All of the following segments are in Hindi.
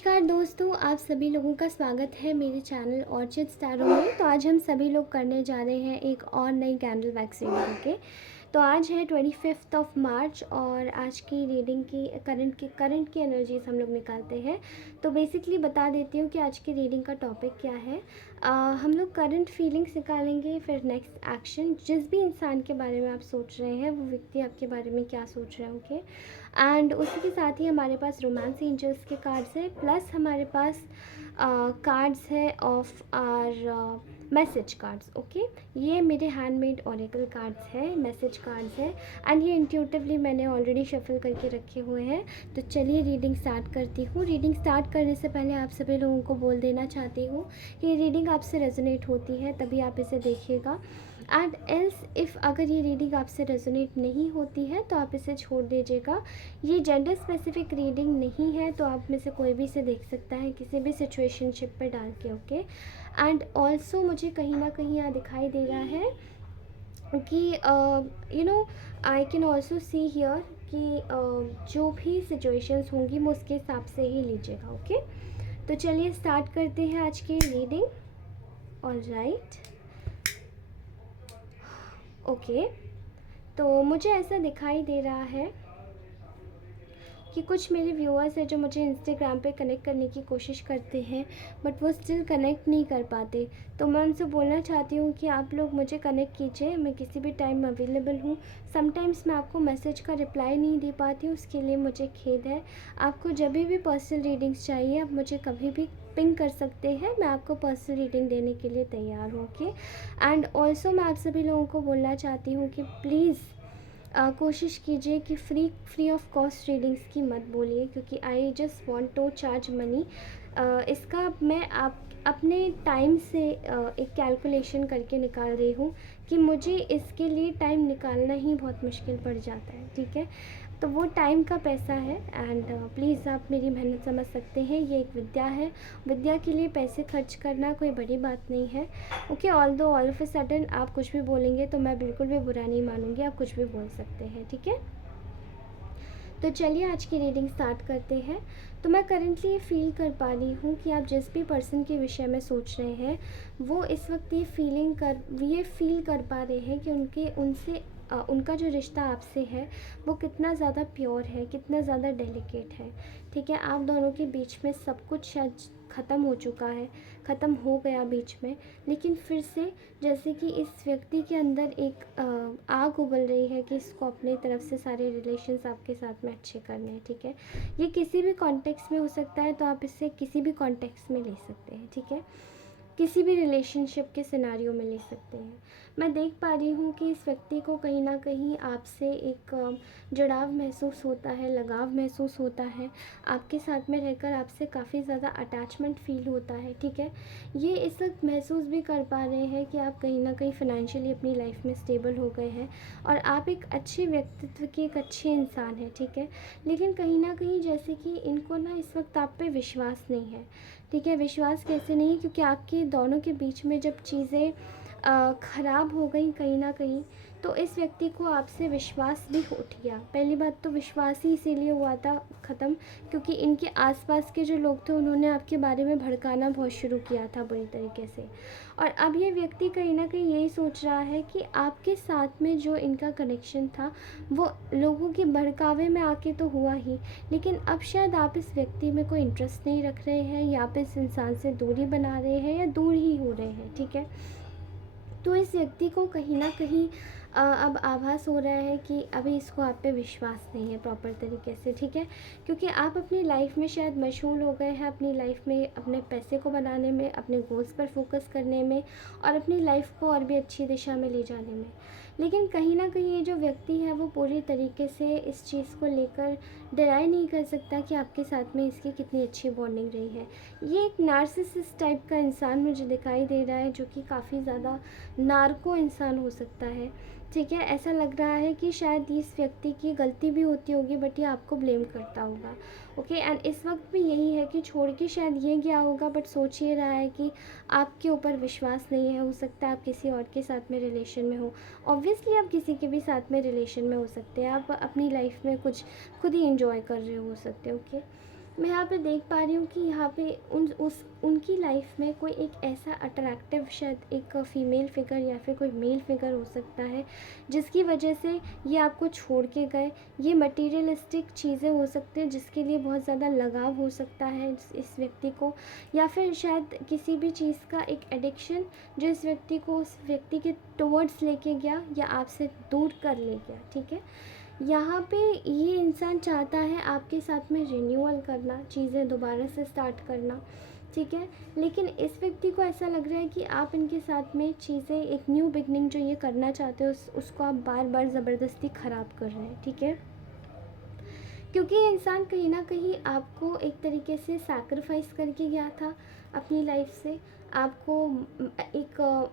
नमस्कार दोस्तों, आप सभी लोगों का स्वागत है मेरे चैनल ऑर्चिड्स टैरो में। तो आज हम सभी लोग करने जा रहे हैं एक और नई कैंडल वैक्स रीडिंग। ओके, तो आज है 25 ऑफ मार्च और आज की रीडिंग की करंट की एनर्जीज हम लोग निकालते हैं। तो बेसिकली बता देती हूँ कि आज की रीडिंग का टॉपिक क्या है। हम लोग करंट फीलिंग्स निकालेंगे, फिर नेक्स्ट एक्शन, जिस भी इंसान के बारे में आप सोच रहे हैं वो व्यक्ति आपके बारे में क्या सोच रहे हैं। ओके, एंड उसी के साथ ही हमारे पास रोमांस एंजल्स के कार्ड्स है, प्लस हमारे पास कार्ड्स है of our message cards. Okay, ये मेरे हैंडमेड ओरेकल कार्ड्स है, मैसेज कार्ड्स है, एंड ये इंट्यूटिवली मैंने ऑलरेडी शफल करके रखे हुए हैं। तो चलिए रीडिंग स्टार्ट करती हूँ। रीडिंग स्टार्ट करने से पहले आप सभी लोगों को बोल देना चाहती हूँ कि ये रीडिंग आपसे रेजोनेट होती है तभी आप इसे देखिएगा, एंड एल्स इफ़ अगर ये रीडिंग आपसे रेजोनेट नहीं होती है तो आप इसे छोड़ दीजिएगा। ये जेंडर स्पेसिफिक रीडिंग नहीं है, तो आप में से कोई भी इसे देख सकता है किसी भी सिचुएशनशिप पे डाल के। ओके, एंड ऑल्सो मुझे कहीं ना कहीं यहाँ दिखाई दे रहा है कि I can also see here कि जो भी सिचुएशंस होंगी वो उसके हिसाब से ही लीजिएगा। ओके, तो चलिए स्टार्ट करते हैं आज की रीडिंग। ऑल राइट, ओके, तो मुझे ऐसा दिखाई दे रहा है कि कुछ मेरे व्यूअर्स हैं जो मुझे इंस्टाग्राम पे कनेक्ट करने की कोशिश करते हैं बट वो स्टिल कनेक्ट नहीं कर पाते। तो मैं उनसे बोलना चाहती हूँ कि आप लोग मुझे कनेक्ट कीजिए, मैं किसी भी टाइम अवेलेबल हूँ। समटाइम्स मैं आपको मैसेज का रिप्लाई नहीं दे पाती हूँ, उसके लिए मुझे खेद है। आपको जब भी पर्सनल रीडिंग्स चाहिए आप मुझे कभी भी पिंग कर सकते हैं, मैं आपको पर्सनल रीडिंग देने के लिए तैयार हूँ। ओके, एंड ऑल्सो मैं आप सभी लोगों को बोलना चाहती हूँ कि प्लीज़ कोशिश कीजिए कि फ्री ऑफ कॉस्ट रीडिंग्स की मत बोलिए, क्योंकि I just want to charge money. इसका मैं आप अपने टाइम से एक कैलकुलेशन करके निकाल रही हूँ कि मुझे इसके लिए टाइम निकालना ही बहुत मुश्किल पड़ जाता है। ठीक है, तो वो टाइम का पैसा है, एंड प्लीज़ आप मेरी मेहनत समझ सकते हैं। ये एक विद्या है, विद्या के लिए पैसे खर्च करना कोई बड़ी बात नहीं है। Okay, all of a sudden आप कुछ भी बोलेंगे तो मैं बिल्कुल भी बुरा नहीं मानूंगी, आप कुछ भी बोल सकते हैं। ठीक है, तो चलिए आज की रीडिंग स्टार्ट करते हैं। तो मैं करेंटली ये फील कर पा रही हूँ कि आप जिस भी पर्सन के विषय में सोच रहे हैं वो इस वक्त ये फील कर पा रहे हैं कि उनका जो रिश्ता आपसे है वो कितना ज़्यादा प्योर है, कितना ज़्यादा डेलिकेट है। ठीक है, आप दोनों के बीच में सब कुछ शायद ख़त्म हो चुका है, ख़त्म हो गया बीच में, लेकिन फिर से जैसे कि इस व्यक्ति के अंदर एक आग उबल रही है कि इसको अपनी तरफ से सारे रिलेशंस आपके साथ में अच्छे करने हैं। ठीक है, ये किसी भी कॉन्टेक्स्ट में हो सकता है, तो आप इसे किसी भी कॉन्टेक्स्ट में ले सकते हैं। ठीक है, किसी भी रिलेशनशिप के सिनारियो में ले सकते हैं। मैं देख पा रही हूँ कि इस व्यक्ति को कहीं ना कहीं आपसे एक जुड़ाव महसूस होता है, लगाव महसूस होता है, आपके साथ में रहकर आपसे काफ़ी ज़्यादा अटैचमेंट फील होता है। ठीक है, ये इस वक्त महसूस भी कर पा रहे हैं कि आप कहीं ना कहीं फ़ाइनेंशियली अपनी लाइफ में स्टेबल हो गए हैं और आप एक अच्छे व्यक्तित्व के एक अच्छे इंसान हैं। ठीक है, लेकिन कहीं ना कहीं जैसे कि इनको ना इस वक्त आप पे विश्वास नहीं है। ठीक है, विश्वास कैसे नहीं, क्योंकि आपके दोनों के बीच में जब चीज़ें ख़राब हो गई कहीं ना कहीं, तो इस व्यक्ति को आपसे विश्वास भी उठ गया। पहली बात तो विश्वास ही इसीलिए हुआ था ख़त्म क्योंकि इनके आसपास के जो लोग थे उन्होंने आपके बारे में भड़काना बहुत शुरू किया था बुरी तरीके से। और अब ये व्यक्ति कहीं ना कहीं यही सोच रहा है कि आपके साथ में जो इनका कनेक्शन था वो लोगों के भड़कावे में आके तो हुआ ही, लेकिन अब शायद आप इस व्यक्ति में कोई इंटरेस्ट नहीं रख रहे हैं, या आप इस इंसान से दूरी बना रहे हैं या दूर ही हो रहे हैं। ठीक है, तो इस व्यक्ति को कहीं ना कहीं अब आभास हो रहा है कि अभी इसको आप पे विश्वास नहीं है प्रॉपर तरीके से। ठीक है, क्योंकि आप अपनी लाइफ में शायद मशगूल हो गए हैं, अपनी लाइफ में अपने पैसे को बनाने में, अपने गोल्स पर फोकस करने में और अपनी लाइफ को और भी अच्छी दिशा में ले जाने में। लेकिन कहीं ना कहीं ये जो व्यक्ति है वो पूरी तरीके से इस चीज़ को लेकर डिनाई नहीं कर सकता कि आपके साथ में इसकी कितनी अच्छी बॉन्डिंग रही है। ये एक नार्सिसिस्ट टाइप का इंसान मुझे दिखाई दे रहा है, जो कि काफ़ी ज़्यादा नार्को इंसान हो सकता है। ठीक है, ऐसा लग रहा है कि शायद इस व्यक्ति की गलती भी होती होगी बट ये आपको ब्लेम करता होगा। ओके, एंड इस वक्त भी यही है कि छोड़ के शायद ये गया होगा बट सोच ये रहा है कि आपके ऊपर विश्वास नहीं है। हो सकता है आप किसी और के साथ में रिलेशन में हो, ऑब्वियसली आप किसी के भी साथ में रिलेशन में हो सकते हैं, आप अपनी लाइफ में कुछ खुद ही इंजॉय कर रहे हो सकते हो। ओके, मैं यहाँ पे देख पा रही हूँ कि यहाँ पे उनकी लाइफ में कोई एक ऐसा अट्रैक्टिव, शायद एक फीमेल फिगर या फिर कोई मेल फिगर हो सकता है, जिसकी वजह से ये आपको छोड़ के गए। ये मटीरियलिस्टिक चीज़ें हो सकती हैं जिसके लिए बहुत ज़्यादा लगाव हो सकता है इस व्यक्ति को, या फिर शायद किसी भी चीज़ का एक एडिक्शन जो इस व्यक्ति को उस व्यक्ति के टुवर्ड्स लेके गया या आपसे दूर कर ले गया। ठीक है, यहाँ पे ये इंसान चाहता है आपके साथ में रिन्यूअल करना, चीज़ें दोबारा से स्टार्ट करना। ठीक है, लेकिन इस व्यक्ति को ऐसा लग रहा है कि आप इनके साथ में चीज़ें, एक न्यू बिगनिंग जो ये करना चाहते हो उसको आप बार बार ज़बरदस्ती ख़राब कर रहे हैं। ठीक है, क्योंकि ये इंसान कहीं ना कहीं आपको एक तरीके से सैक्रिफाइस करके गया था अपनी लाइफ से। आपको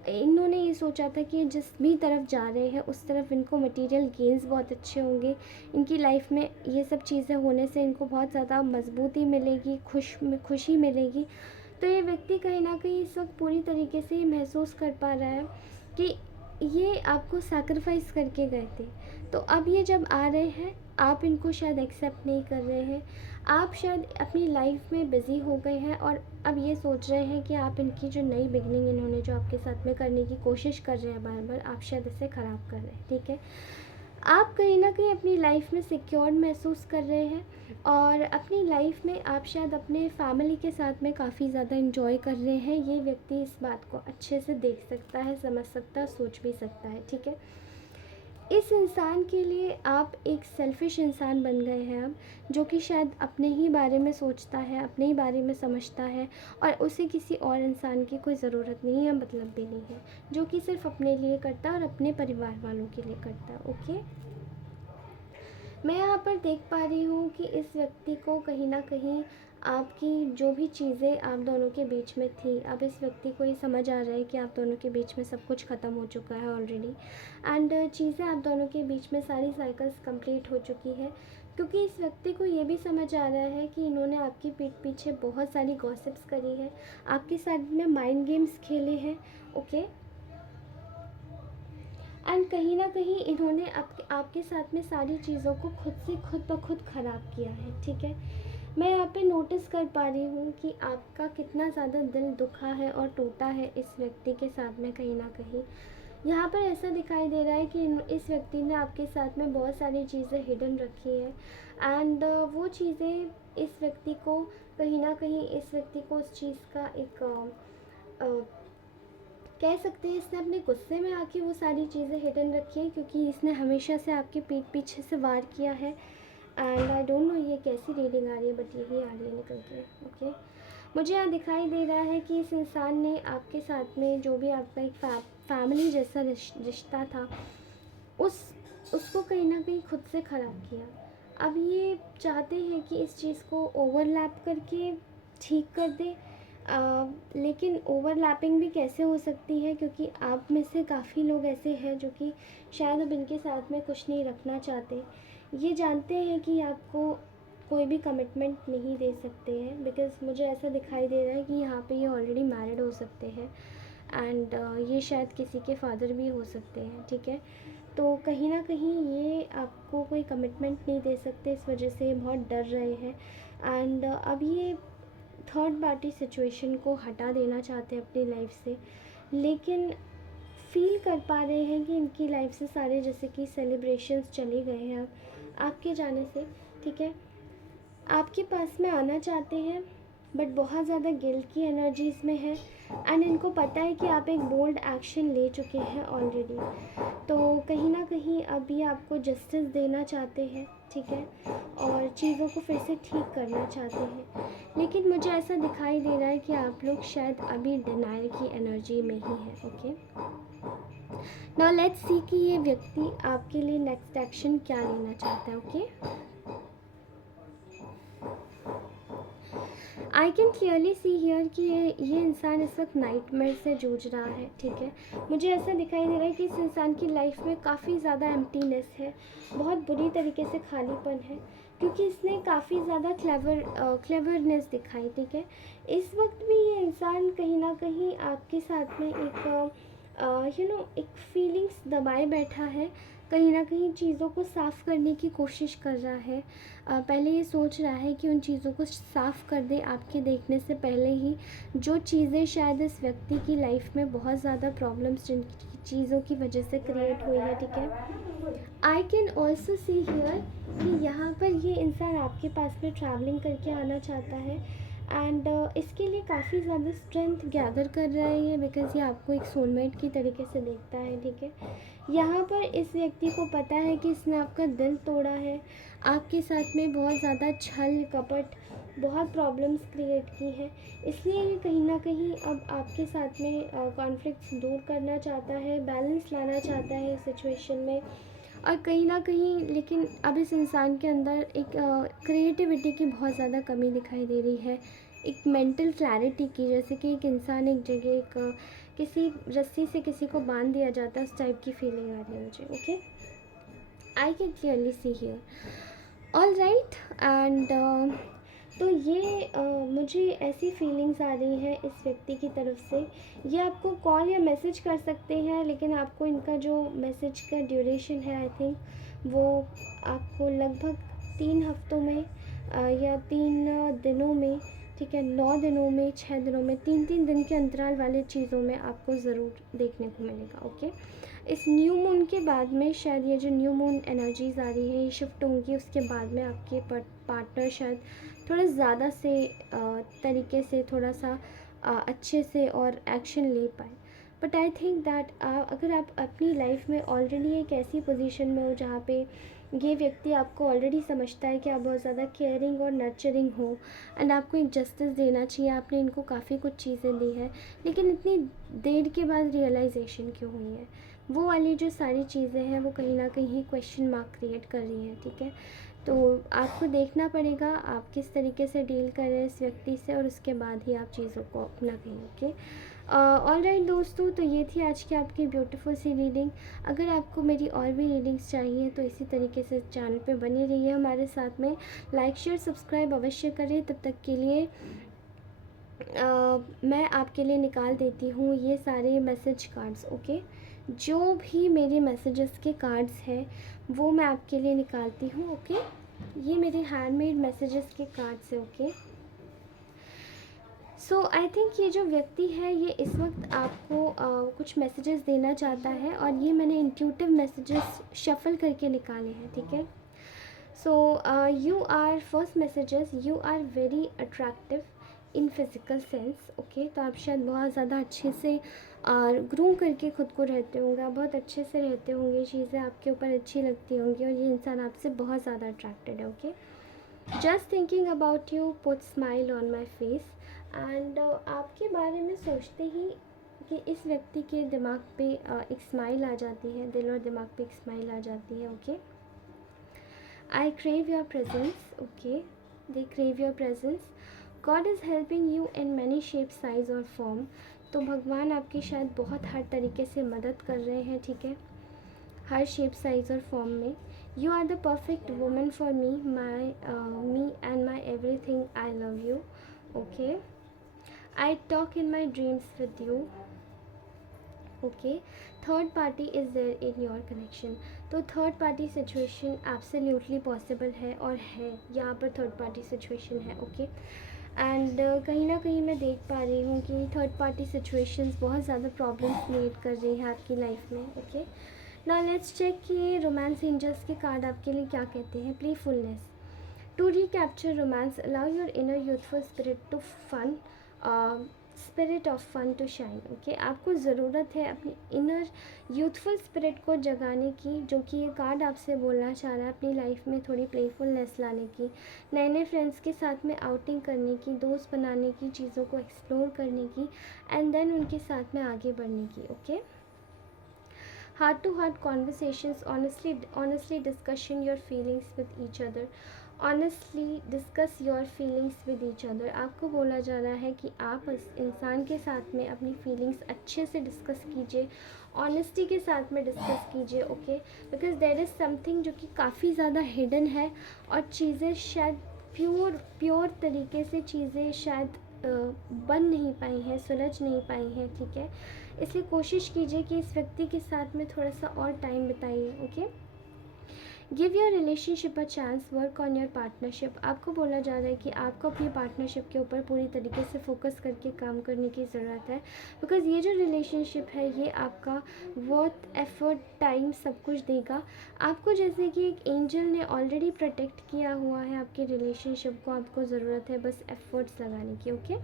इन्होंने ये सोचा था कि जिस भी तरफ जा रहे हैं उस तरफ इनको मटेरियल गेन्स बहुत अच्छे होंगे, इनकी लाइफ में ये सब चीज़ें होने से इनको बहुत ज़्यादा मजबूती मिलेगी, खुशी मिलेगी। तो ये व्यक्ति कहीं ना कहीं इस वक्त पूरी तरीके से ये महसूस कर पा रहा है कि ये आपको सैक्रिफाइस करके गए थे। तो अब ये जब आ रहे हैं, आप इनको शायद एक्सेप्ट नहीं कर रहे हैं, आप शायद अपनी लाइफ में बिज़ी हो गए हैं और अब ये सोच रहे हैं कि आप इनकी जो नई बिगनिंग इन्होंने जो आपके साथ में करने की कोशिश कर रहे हैं बार बार, आप शायद इसे ख़राब कर रहे हैं। ठीक है, आप कहीं ना कहीं अपनी लाइफ में सिक्योर महसूस कर रहे हैं और अपनी लाइफ में आप शायद अपने फैमिली के साथ में काफ़ी ज़्यादा इंजॉय कर रहे हैं। ये व्यक्ति इस बात को अच्छे से देख सकता है, समझ सकता है, सोच भी सकता है। ठीक है, इस इंसान के लिए आप एक सेल्फ़िश इंसान बन गए हैं अब, जो कि शायद अपने ही बारे में सोचता है, अपने ही बारे में समझता है और उसे किसी और इंसान की कोई ज़रूरत नहीं है, मतलब भी नहीं है, जो कि सिर्फ अपने लिए करता है और अपने परिवार वालों के लिए करता है। ओके, मैं यहाँ पर देख पा रही हूँ कि इस व्यक्ति को कहीं ना कहीं आपकी जो भी चीज़ें आप दोनों के बीच में थी, अब इस व्यक्ति को ये समझ आ रहा है कि आप दोनों के बीच में सब कुछ ख़त्म हो चुका है ऑलरेडी, एंड चीज़ें आप दोनों के बीच में सारी साइकिल्स कंप्लीट हो चुकी है। क्योंकि इस व्यक्ति को ये भी समझ आ रहा है कि इन्होंने आपकी पीठ पीछे बहुत सारी गॉसिप्स करी है, आपके साथ में माइंड गेम्स खेले हैं। ओके, एंड कहीं ना कहीं इन्होंने आपके साथ में सारी चीज़ों को खुद ब खुद ख़राब किया है। ठीक है, मैं यहाँ पे नोटिस कर पा रही हूँ कि आपका कितना ज़्यादा दिल दुखा है और टूटा है इस व्यक्ति के साथ में। कहीं ना कहीं यहाँ पर ऐसा दिखाई दे रहा है कि इस व्यक्ति ने आपके साथ में बहुत सारी चीज़ें हिडन रखी है, एंड वो चीज़ें इस व्यक्ति को कहीं ना कहीं, इस व्यक्ति को उस चीज़ का एक कह सकते हैं, इसने अपने गुस्से में आके वो सारी चीज़ें हिडन रखी हैं, क्योंकि इसने हमेशा से आपके पीठ पीछे से वार किया है। एंड आई डोंट नो ये कैसी रीडिंग आ रही है, बट यही आ रही है निकल के। ओके, मुझे यहाँ दिखाई दे रहा है कि इस इंसान ने आपके साथ में जो भी आपका एक फैमिली जैसा रिश्ता था, उसको कहीं ना कहीं खुद से ख़राब किया। अब ये चाहते हैं कि इस चीज़ को ओवरलैप करके ठीक कर दे, लेकिन ओवरलैपिंग भी कैसे हो सकती है, क्योंकि आप में से काफ़ी लोग ऐसे हैं जो कि शायद अब इनके साथ में कुछ नहीं रखना चाहते। ये जानते हैं कि आपको कोई भी कमिटमेंट नहीं दे सकते हैं, बिकॉज़ मुझे ऐसा दिखाई दे रहा है कि यहाँ पे ये ऑलरेडी मैरिड हो सकते हैं, एंड ये शायद किसी के फादर भी हो सकते हैं। ठीक है, तो कहीं ना कहीं ये आपको कोई कमिटमेंट नहीं दे सकते, इस वजह से ये बहुत डर रहे हैं। एंड अब ये थर्ड पार्टी सिचुएशन को हटा देना चाहते हैं अपनी लाइफ से, लेकिन फील कर पा रहे हैं कि इनकी लाइफ से सारे जैसे कि सेलिब्रेशंस चले गए हैं अब आपके जाने से। ठीक है, आपके पास में आना चाहते हैं, बट बहुत ज़्यादा गिल्ट की एनर्जीज़ में है, एंड इनको पता है कि आप एक बोल्ड एक्शन ले चुके हैं ऑलरेडी, तो कहीं ना कहीं अभी आपको जस्टिस देना चाहते हैं। ठीक है, और चीज़ों को फिर से ठीक करना चाहते हैं, लेकिन मुझे ऐसा दिखाई दे रहा है कि आप लोग शायद अभी डिनायल की एनर्जी में ही हैं। ओके, नाउ लेट्स सी कि ये व्यक्ति आपके लिए नेक्स्ट एक्शन क्या लेना चाहता है। Okay, I can clearly see here कि ये इंसान इस वक्त नाइटमेयर से जूझ रहा है। ठीक है, मुझे ऐसा दिखाई दे रहा है कि इस इंसान की लाइफ में काफ़ी ज़्यादा एम्प्टीनेस है, बहुत बुरी तरीके से खालीपन है, क्योंकि इसने काफ़ी ज़्यादा क्लेवरनेस दिखाई। ठीक है, इस वक्त भी ये इंसान कहीं ना कहीं आपके साथ में एक एक फीलिंग्स दबाए बैठा है, कहीं ना कहीं चीज़ों को साफ़ करने की कोशिश कर रहा है। पहले ये सोच रहा है कि उन चीज़ों को साफ़ कर दे आपके देखने से पहले ही, जो चीज़ें शायद इस व्यक्ति की लाइफ में बहुत ज़्यादा प्रॉब्लम्स जिन चीज़ों की वजह से क्रिएट हुई है, ठीक है। I can also see here कि यहाँ पर ये इंसान आपके पास में ट्रैवलिंग करके आना चाहता है, एंड इसके लिए काफ़ी ज़्यादा स्ट्रेंथ गैदर कर रहा है ये, बिकॉज़ ये आपको एक सोलमेट की तरीके से देखता है, ठीक है। यहाँ पर इस व्यक्ति को पता है कि इसने आपका दिल तोड़ा है, आपके साथ में बहुत ज़्यादा छल कपट, बहुत प्रॉब्लम्स क्रिएट की हैं, इसलिए ये कहीं ना कहीं अब आपके साथ में कॉन्फ्लिक्ट्स दूर करना चाहता है, बैलेंस लाना चाहता है इस सिचुएशन में। और कहीं ना कहीं लेकिन अब इस इंसान के अंदर एक क्रिएटिविटी की बहुत ज़्यादा कमी दिखाई दे रही है, एक मेंटल क्लैरिटी की, जैसे कि एक इंसान एक जगह एक किसी रस्सी से किसी को बांध दिया जाता है, उस टाइप की फीलिंग आ रही है मुझे। Okay, I can clearly see here. All right, and तो ये मुझे ऐसी फीलिंग्स आ रही हैं इस व्यक्ति की तरफ से। ये आपको कॉल या मैसेज कर सकते हैं, लेकिन आपको इनका जो मैसेज का ड्यूरेशन है, आई थिंक वो आपको लगभग 3 हफ्तों में या 3 दिनों में, ठीक है, 9 दिनों में, 6 दिनों में, 3-3 दिन के अंतराल वाले चीज़ों में आपको ज़रूर देखने को मिलेगा। ओके, इस न्यू मून के बाद में शायद ये जो न्यू मून एनर्जीज़ आ रही हैं ये शिफ्ट होंगी, उसके बाद में आपके पार्टनर शायद थोड़ा ज़्यादा से तरीके से, थोड़ा सा अच्छे से और एक्शन ले पाए। बट आई थिंक दैट अगर आप अपनी लाइफ में ऑलरेडी एक ऐसी पोजीशन में हो जहाँ पे ये व्यक्ति आपको ऑलरेडी समझता है कि आप बहुत ज़्यादा केयरिंग और नर्चरिंग हो, एंड आपको एक जस्टिस देना चाहिए, आपने इनको काफ़ी कुछ चीज़ें दी है, लेकिन इतनी देर के बाद रियलाइजेशन क्यों हुई है, वो वाली जो सारी चीज़ें हैं वो कहीं ना कहीं क्वेश्चन मार्क क्रिएट कर रही हैं, ठीक है। तो आपको देखना पड़ेगा आप किस तरीके से डील कर रहे हैं इस व्यक्ति से, और उसके बाद ही आप चीज़ों को अपना कहीं। ओके, ऑल राइट दोस्तों, तो ये थी आज की आपकी ब्यूटीफुल सी रीडिंग। अगर आपको मेरी और भी रीडिंग्स चाहिए तो इसी तरीके से चैनल पे बने रहिए हमारे साथ में, लाइक शेयर सब्सक्राइब अवश्य करें। तब तक के लिए मैं आपके लिए निकाल देती हूँ ये सारे मैसेज कार्ड्स। ओके, जो भी मेरे मैसेजेस के कार्ड्स हैं वो मैं आपके लिए निकालती हूँ। ओके, ये मेरे हैंडमेड मैसेजेस के कार्ड्स हैं। ओके, सो आई थिंक ये जो व्यक्ति है ये इस वक्त आपको कुछ मैसेजेस देना चाहता है, और ये मैंने इंट्यूटिव मैसेजेस शफल करके निकाले हैं, ठीक है। So you are first messages, you are very attractive in physical sense. Okay, तो आप शायद बहुत ज़्यादा अच्छे से ग्रूम करके ख़ुद को रहते होंगे, आप बहुत अच्छे से रहते होंगे, चीज़ें आपके ऊपर अच्छी लगती होंगी, और ये इंसान आपसे बहुत ज़्यादा अट्रैक्टेड है। Okay, just thinking about you put smile on my face, and आपके बारे में सोचते ही कि इस व्यक्ति के दिमाग पे एक स्माइल आ जाती है, दिल और दिमाग पे एक स्माइल आ जाती है। Okay, I crave your presence. Okay, they crave your presence. God is helping you in many shape size और फॉर्म। तो भगवान आपकी शायद बहुत हर तरीके से मदद कर रहे हैं, ठीक है, हर शेप साइज और फॉर्म में। You are the perfect woman for me, me and my everything, I love you. Okay, I talk in my dreams with you. Okay, third party is there in your connection. तो third party situation absolutely possible है, और है यहाँ पर थर्ड पार्टी सिचुएशन है। ओके, एंड कहीं ना कहीं मैं देख पा रही हूँ कि थर्ड पार्टी सिचुएशंस बहुत ज़्यादा प्रॉब्लम्स क्रिएट कर रही है आपकी लाइफ में। ओके, नाउ लेट्स चेक कि रोमांस एंजल्स के कार्ड आपके लिए क्या कहते हैं। Playfulness, to recapture romance allow your inner youthful spirit of fun to shine. Okay, आपको ज़रूरत है अपनी इनर यूथफुल स्पिरिट को जगाने की, जो कि ये कार्ड आपसे बोलना चाह रहा है, अपनी लाइफ में थोड़ी प्लेफुलनेस लाने की, नए नए फ्रेंड्स के साथ में आउटिंग करने की, दोस्त बनाने की, चीज़ों को एक्सप्लोर करने की, एंड देन उनके साथ में आगे बढ़ने की। Okay, heart to heart conversations, honestly discussion your feelings with each other. Honestly discuss your feelings with each other. आपको बोला जा रहा है कि आप इस इंसान के साथ में अपनी फीलिंग्स अच्छे से डिस्कस कीजिए, ऑनेस्टी के साथ में डिस्कस कीजिए। Okay, because there is something जो कि काफ़ी ज़्यादा हिडन है, और चीज़ें शायद प्योर तरीके से चीज़ें शायद बन नहीं पाई हैं, सुलझ नहीं पाई हैं, ठीक है। इसलिए कोशिश कीजिए कि इस व्यक्ति के साथ में थोड़ा सा और टाइम बिताइए, okay. Give your relationship a chance, work on your partnership. आपको बोला जा रहा है कि आपको अपनी पार्टनरशिप के ऊपर पूरी तरीके से फोकस करके काम करने की ज़रूरत है, बिकॉज़ ये जो रिलेशनशिप है ये आपका वर्थ, एफर्ट, टाइम सब कुछ देगा आपको। जैसे कि एक एंजल ने ऑलरेडी प्रोटेक्ट किया हुआ है आपके रिलेशनशिप को, आपको ज़रूरत है बस एफर्ट्स लगाने की, okay.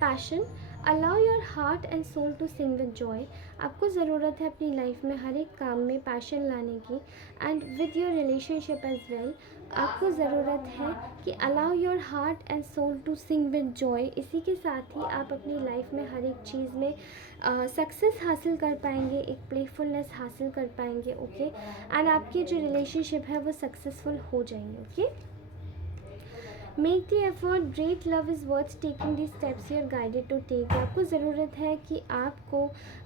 Passion, allow your heart and soul to sing with joy. आपको ज़रूरत है अपनी लाइफ में हर एक काम में पैशन लाने की, and with your relationship as well. आपको ज़रूरत है कि allow your heart and soul to sing with joy. इसी के साथ ही आप अपनी लाइफ में हर एक चीज़ में सक्सेस हासिल कर पाएंगे, एक प्लेफुलनेस हासिल कर पाएंगे, ओके। एंड आपकी जो रिलेशनशिप है वो सक्सेसफुल हो जाएंगे, okay. Make the effort, great love is worth taking the steps you are guided to take. आपको ज़रूरत है कि आपको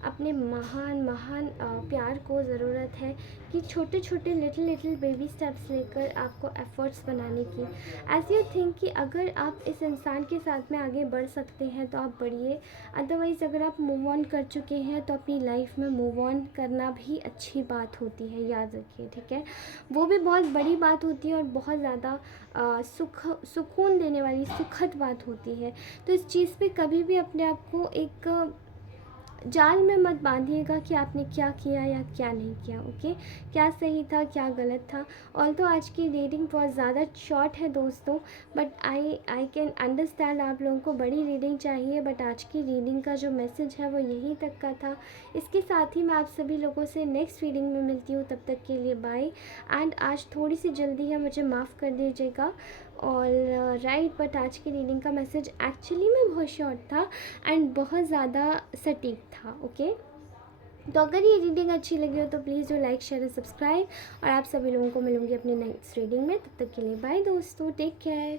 अपने महान महान प्यार को ज़रूरत है कि छोटे छोटे लिटिल लिटिल बेबी स्टेप्स लेकर आपको एफर्ट्स बनाने की। ऐसे यू थिंक कि अगर आप इस इंसान के साथ में आगे बढ़ सकते हैं तो आप बढ़िए, अदरवाइज़ अगर आप मूव ऑन कर चुके हैं तो अपनी लाइफ में मूव ऑन करना भी अच्छी बात होती है, याद रखिए, ठीक है। वो भी बहुत बड़ी बात होती है और बहुत ज़्यादा सुकून देने वाली सुखद बात होती है। तो इस चीज़ पे कभी भी अपने आप को एक जाल में मत बांधिएगा कि आपने क्या किया या क्या नहीं किया, ओके। क्या सही था, क्या गलत था। ऑल तो आज की रीडिंग बहुत ज़्यादा शॉर्ट है दोस्तों, बट आई कैन अंडरस्टैंड आप लोगों को बड़ी रीडिंग चाहिए, बट आज की रीडिंग का जो मैसेज है वो यहीं तक का था। इसके साथ ही मैं आप सभी लोगों से नेक्स्ट रीडिंग में मिलती हूँ, तब तक के लिए बाय। एंड आज थोड़ी सी जल्दी है, मुझे माफ़ कर दीजिएगा। और राइट, बट आज की रीडिंग का मैसेज एक्चुअली में बहुत शॉर्ट था एंड बहुत ज़्यादा सटीक था, ओके। तो अगर ये रीडिंग अच्छी लगी हो तो प्लीज़ डू लाइक, शेयर और सब्सक्राइब। और आप सभी लोगों को मिलूंगी अपनी नेक्स्ट रीडिंग में, तब तक के लिए बाय दोस्तों, टेक केयर।